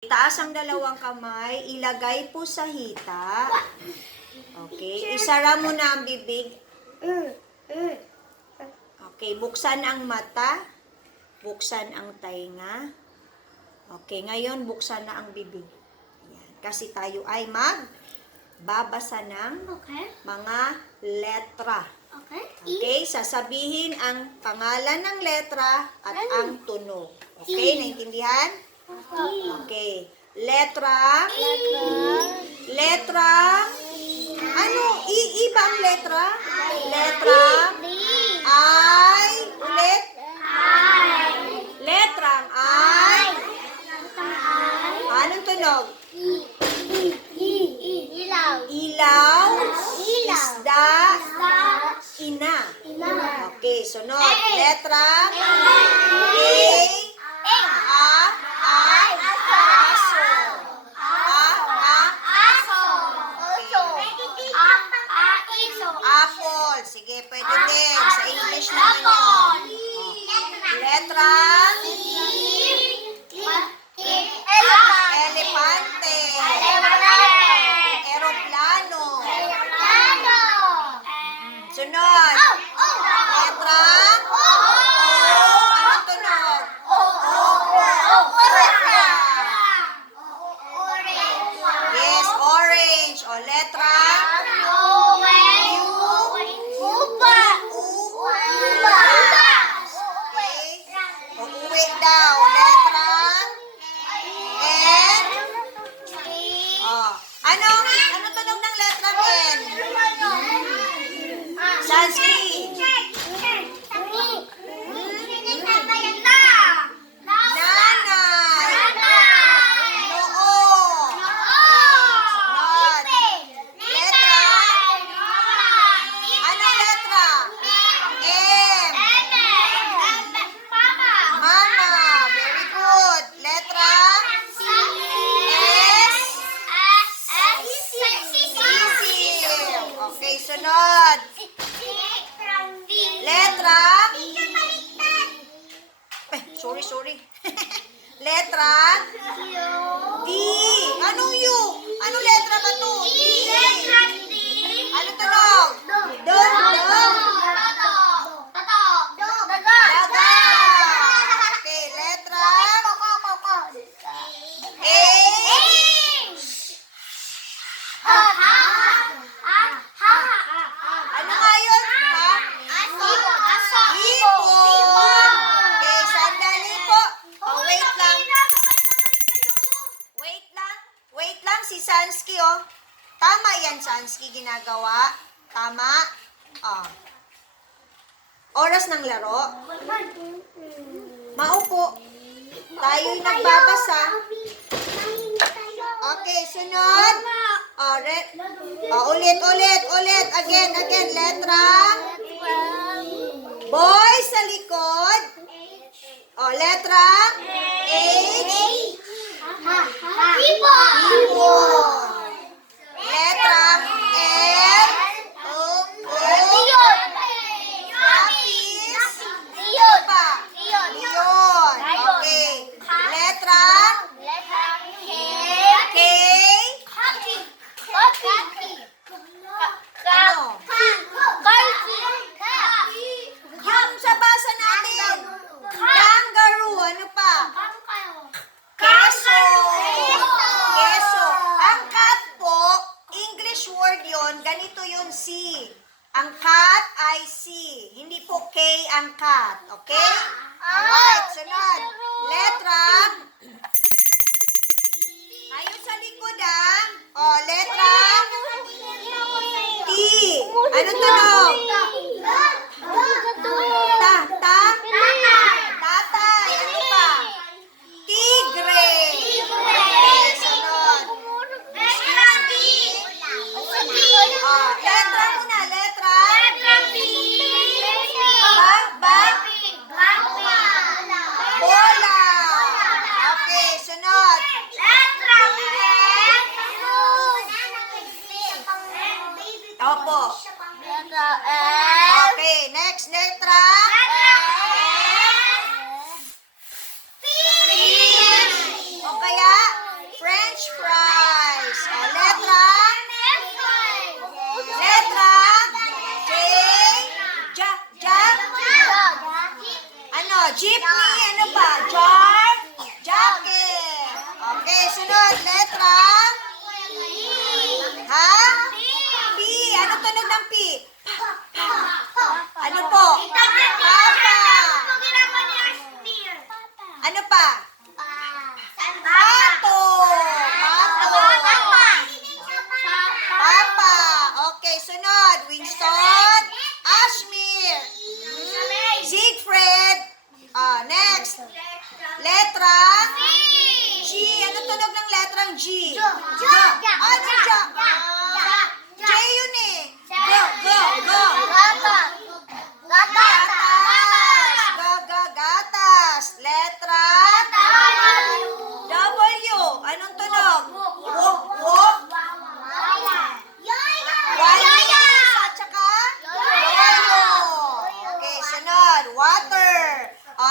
Taas ang dalawang kamay, ilagay po sa hita. Okay, isara mo na ang bibig. Okay, buksan ang mata, buksan ang tainga. Okay, ngayon buksan na ang bibig. Yan. Kasi tayo ay magbabasa ng mga letra. Okay, sasabihin ang pangalan ng letra at ang tunog. Okay, naintindihan? Okay. Letra. Ano? I ba ang letra? Letra. I. Ulit. Letrang I. Anong tunog? Ilaw. Isda. Ina. Okay, sunod. Letra. Apple. Sige, pwede din. Sa English naman yun. Letra. Elepante. Aeroplano. Sunod. Letra. Anong tunog? Yes, orange. O, letra. Uuwi daw. Letra. N. Ano tunog ng letra N? Sanskrit. Okay, sunod. Letra. Sorry. Letra. D. Anong U? Anong letra ba to? D. Ano tunog? Daga. Okay, letra. Ano nga yun? Hipon. Okay, sandali po. Oh, wait lang si Sansky, oh. Tama yan, Sansky, ginagawa. Tama. Oh. Oras ng laro. Maupo. Tayo'y nagbabasa. Okay, sunod. Ulit. Again. Letra. Boy sa likod. Letra. H. Hipon. Letra. L. Leon. Okay. Letra. K. Ano? Yung sa basa natin. Kangaroo. Ano pa? Keso. Ang cat po, English word yon, ganito yung C. Ang cat ay C. Hindi po K ang cat. Okay? Alright, sunod. Letra. Ayun sa likod letra. T. Ano tunog? Tatay. Ano pa? Tigre. Okay, sunod. Letra muna, letra. Bola. Okay, sunod. Opo. French fries. O, letra? Letra? J? Ano? Jeepney? Ano pa? Jar? Jacket. Okay, sunod. Letra? Ha? P. Ano tunog ng P? Ano po? Papa. Ano pa? Pato. Papa. Okay, sunod. Winston. Ashmir. Siegfried. Next. Letra? G. Ano tunog ng letrang G? Ano G? J yun eh. Go. Gatas. Letra? W. Anong tunog? Wires at saka? Yoyo. Okay, sunod. Water.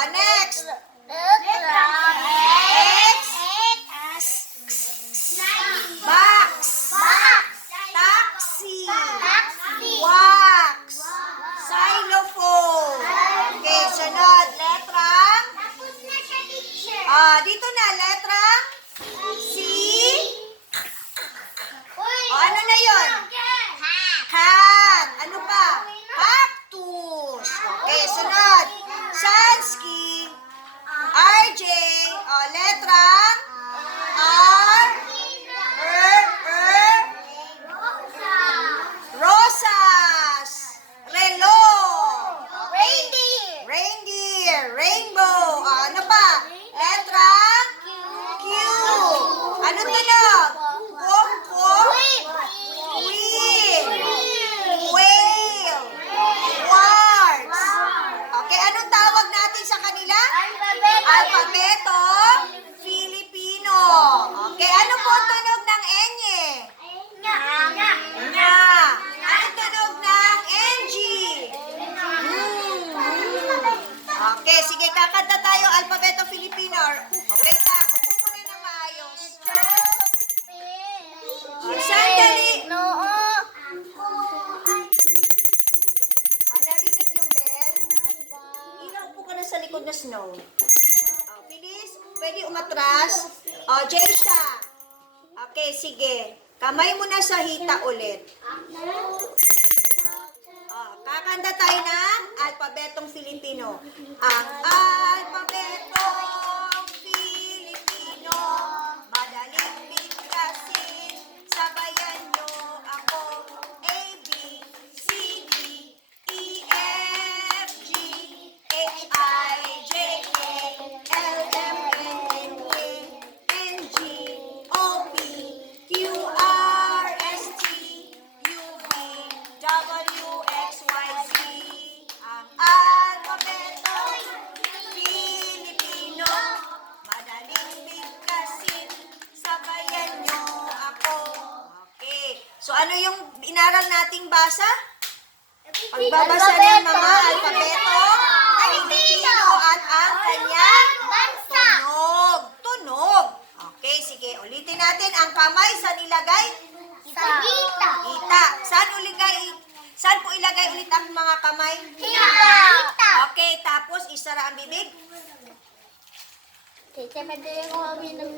Next. Box. Taxi. Wax. Xylophone. Okay, sunod. Letra? Dito na. Letra? C. Ano na yun? Cat. Ano pa? Cactus. Okay, sunod. Sansky. RJ. Letra? R. Rosas. Relo. Reindeer. Rainbow. Ano pa? Letra? Q. Ano tunog? Queen. Whale. Quartz. Okay, anong tawag natin sa kanila? Alfabeto Filipino. Okay, ano po ang tunog ng enye? Nya. Ano tunog ng NG? Okay, sige, kakanta tayo alfabeto Filipino. Wait lang, upo muna na maayos. Sandali. Narinig yung bell? Upo ka na sa likod na snow. Bilis, pwede umatras. Jesha. Okay, sige. Kamay mo na sa hita ulit. Kakanta tayo ng alpabetong Filipino. Ang alpabetong Filipino, madaling bigkasin, sabayan nyo ako. A, B, C, D, E, F, G, H, I, J, K, L, M, N, N, G, O, P, Q, R, S, T, U, V, W, X, Y, Z. Ang alpabetong Filipino, madaling bigkasin, sabayan nyo ako. Okay. So ano yung inaral nating basa? Pagbabasa ng mga alpabeto, Filipino at ang kanyang tunog. Okay, sige. Ulitin natin. Ang kamay, saan ilagay? Hita. Saan po ilagay ulit ang mga kamay? Okay, tapos isara ang bibig. Kita pwede ko kami ng